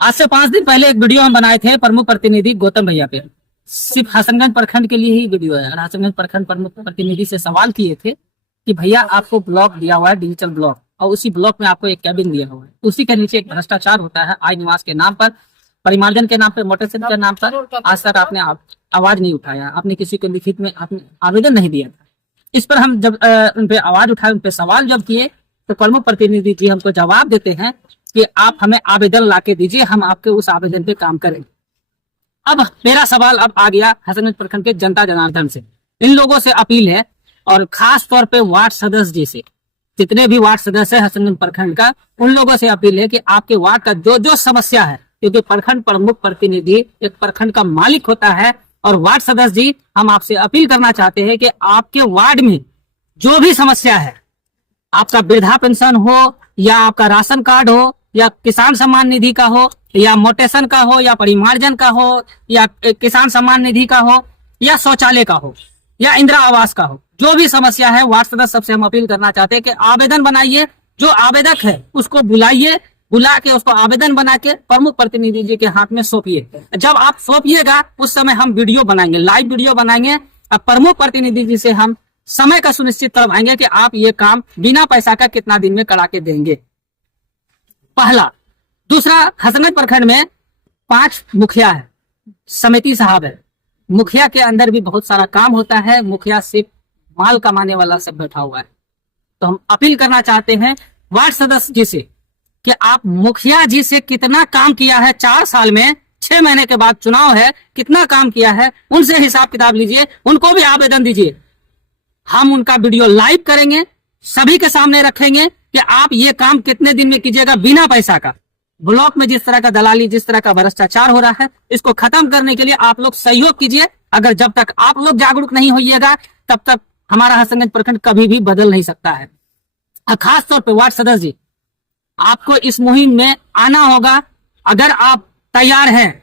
आज से 5 दिन पहले एक वीडियो हम बनाए थे प्रमुख प्रतिनिधि गौतम भैया पे। सिर्फ हसनगंज प्रखंड के लिए ही वीडियो है। और हसनगंज प्रखंड प्रमुख प्रतिनिधि से सवाल किए थे कि भैया आपको ब्लॉक दिया हुआ है, डिजिटल ब्लॉक, और उसी ब्लॉक में आपको एक कैबिन दिया हुआ है, उसी के नीचे एक भ्रष्टाचार होता है आय निवास के नाम पर, परिमार्जन के नाम पर, मोटेशन के नाम पर। आज तक आपने आवाज नहीं उठाया, आपने किसी को लिखित में आपने आवेदन नहीं दिया था। इस पर हम जब उन पे आवाज उठाए, उन पे सवाल जब किए, तो प्रमुख प्रतिनिधि जी हमको जवाब देते हैं कि आप हमें आवेदन लाके दीजिए, हम आपके उस आवेदन पे काम करेंगे। अब मेरा सवाल अब आ गया हसनगंज प्रखंड के जनता जनार्दन से। इन लोगों से अपील है, और खास तौर पे वार्ड सदस्य जी से, जितने भी वार्ड सदस्य है हसनगंज प्रखंड का, उन लोगों से अपील है कि आपके वार्ड का जो जो समस्या है, क्योंकि प्रखंड प्रमुख प्रतिनिधि एक प्रखंड का मालिक होता है, और वार्ड सदस्य जी हम आपसे अपील करना चाहते हैं कि आपके वार्ड में जो भी समस्या है, आपका वृद्धा पेंशन हो, या आपका राशन कार्ड हो, या किसान सम्मान निधि का हो, या मोटेशन का हो, या परिमार्जन का हो, या किसान सम्मान निधि का हो, या शौचालय का हो, या इंदिरा आवास का हो, जो भी समस्या है, वार्ड सदस्य सबसे हम अपील करना चाहते हैं कि आवेदन बनाइए। जो आवेदक है उसको बुलाइए, बुला के उसको आवेदन बना के प्रमुख प्रतिनिधि जी के हाथ में सौंपिए। जब आप सौंपिएगा उस समय हम वीडियो बनाएंगे, लाइव वीडियो बनाएंगे, और प्रमुख प्रतिनिधि जी से हम समय का सुनिश्चित करवाएंगे कि आप ये काम बिना पैसा का कितना दिन में करा के देंगे। पहला। दूसरा, हसनगंज प्रखंड में 5 मुखिया है, समिति साहब है। मुखिया के अंदर भी बहुत सारा काम होता है, मुखिया सिर्फ माल कमाने वाला सब बैठा हुआ है। तो हम अपील करना चाहते हैं वार्ड सदस्य जी से कि आप मुखिया जी से कितना काम किया है 4 साल में, 6 महीने के बाद चुनाव है, कितना काम किया है उनसे हिसाब किताब लीजिए, उनको भी आवेदन दीजिए। हम उनका वीडियो लाइव करेंगे, सभी के सामने रखेंगे कि आप ये काम कितने दिन में कीजिएगा बिना पैसा का। ब्लॉक में जिस तरह का दलाली, जिस तरह का भ्रष्टाचार हो रहा है, इसको खत्म करने के लिए आप लोग सहयोग कीजिए। अगर जब तक आप लोग जागरूक नहीं होइएगा तब तक हमारा हसनगंज प्रखंड कभी भी बदल नहीं सकता है। खास तौर पर वार्ड सदस्य जी, आपको इस मुहिम में आना होगा। अगर आप तैयार हैं,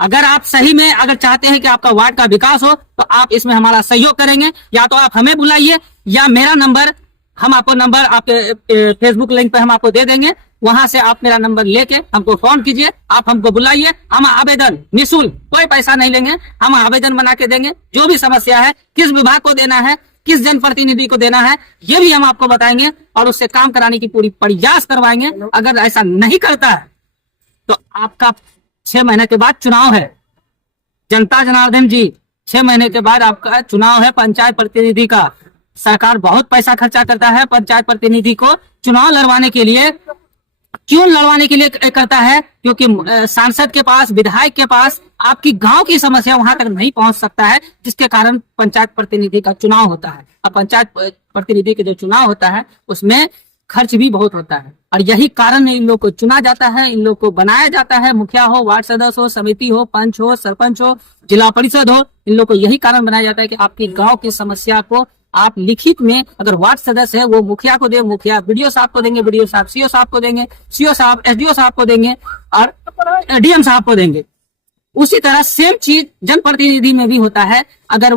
अगर आप सही में अगर चाहते हैं कि आपका वार्ड का विकास हो, तो आप इसमें हमारा सहयोग करेंगे। या तो आप हमें बुलाइए, या मेरा नंबर, हम आपको नंबर आपके फेसबुक लिंक पे हम आपको दे देंगे, वहां से आप मेरा नंबर लेके हमको फोन कीजिए, आप हमको बुलाइए। हम आवेदन निःशुल्क, कोई पैसा नहीं लेंगे, हम आवेदन बना के देंगे। जो भी समस्या है, किस विभाग को देना है, किस जनप्रतिनिधि को देना है, ये भी हम आपको बताएंगे, और उससे काम कराने की पूरी प्रयास करवाएंगे। अगर ऐसा नहीं करता है तो आपका 6 महीने के बाद चुनाव है। जनता जनार्दन जी, 6 महीने के बाद आपका चुनाव है पंचायत प्रतिनिधि का। सरकार बहुत पैसा खर्चा करता है पंचायत प्रतिनिधि को चुनाव लड़वाने के लिए। क्यों लड़वाने के लिए करता है? क्योंकि सांसद के पास, विधायक के पास आपकी गांव की समस्या वहां तक नहीं पहुंच सकता है, जिसके कारण पंचायत प्रतिनिधि का चुनाव होता है। अब पंचायत प्रतिनिधि का जो चुनाव होता है उसमें खर्च भी बहुत होता है, और यही कारण इन लोग को चुना जाता है, इन लोग को बनाया जाता है। मुखिया हो, वार्ड सदस्य हो, समिति हो, पंच हो, सरपंच हो, जिला परिषद हो, इन लोग को यही कारण बनाया जाता है कि आपकी गांव की समस्या को आप लिखित में, अगर वार्ड सदस्य है वो मुखिया को दे, मुखिया बीडीओ साहब को देंगे, बीडीओ साहब सीओ साहब को देंगे, सीओ साहब एसडीओ साहब को देंगे, और डीएम साहब को देंगे। उसी तरह सेम चीज जनप्रतिनिधि में भी होता है। अगर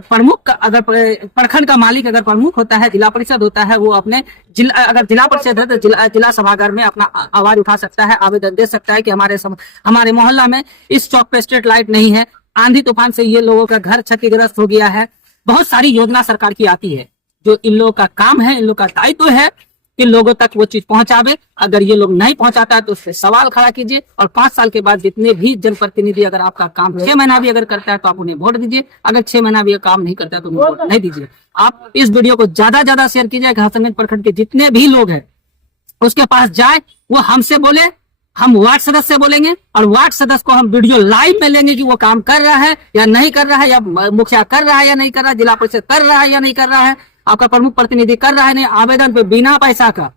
प्रमुख, अगर प्रखंड का मालिक अगर प्रमुख होता है, जिला परिषद होता है, वो अपने अगर जिला परिषद है तो जिला सभागार में अपना आवाज उठा सकता है, आवेदन दे सकता है कि हमारे मोहल्ला में इस चौक पे स्ट्रीट लाइट नहीं है, आंधी तूफान से ये लोगों का घर क्षतिग्रस्त हो गया है। बहुत सारी योजना सरकार की आती है, जो इन लोगों का काम है, इन लोगों का दायित्व है कि लोगों तक वो चीज पहुंचावे। अगर ये लोग नहीं पहुंचाता है तो उससे सवाल खड़ा कीजिए, और 5 साल के बाद जितने भी जनप्रतिनिधि अगर आपका काम 6 महीना भी अगर करता है तो आप उन्हें वोट दीजिए। अगर 6 महीना भी काम नहीं करता है तो वोट नहीं दीजिए। आप इस वीडियो को ज्यादा शेयर कीजिए। हसनगंज प्रखंड के जितने भी लोग हैं उसके पास जाए, वो हमसे बोले, हम वार्ड सदस्य से बोलेंगे, और वार्ड सदस्य को हम वीडियो लाइव में लेंगे कि वो काम कर रहा है या नहीं कर रहा है, या मुखिया कर रहा है या नहीं कर रहा है, जिला परिषद कर रहा है या नहीं कर रहा है, आपका प्रमुख प्रतिनिधि कर रहा है नहीं। आवेदन पे बिना पैसा का,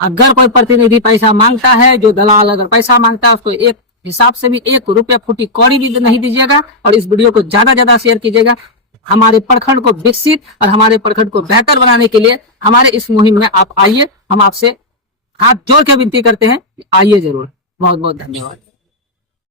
अगर कोई प्रतिनिधि पैसा मांगता है, जो दलाल अगर पैसा मांगता है, उसको एक हिसाब से भी 1 रुपया फूटी कौड़ी भी नहीं दीजिएगा। और इस वीडियो को ज्यादा शेयर कीजिएगा। हमारे प्रखंड को विकसित और हमारे प्रखंड को बेहतर बनाने के लिए हमारे इस मुहिम में आप आइए। हम आपसे हाथ जोड़ के विनती करते हैं, आइए जरूर। बहुत बहुत धन्यवाद।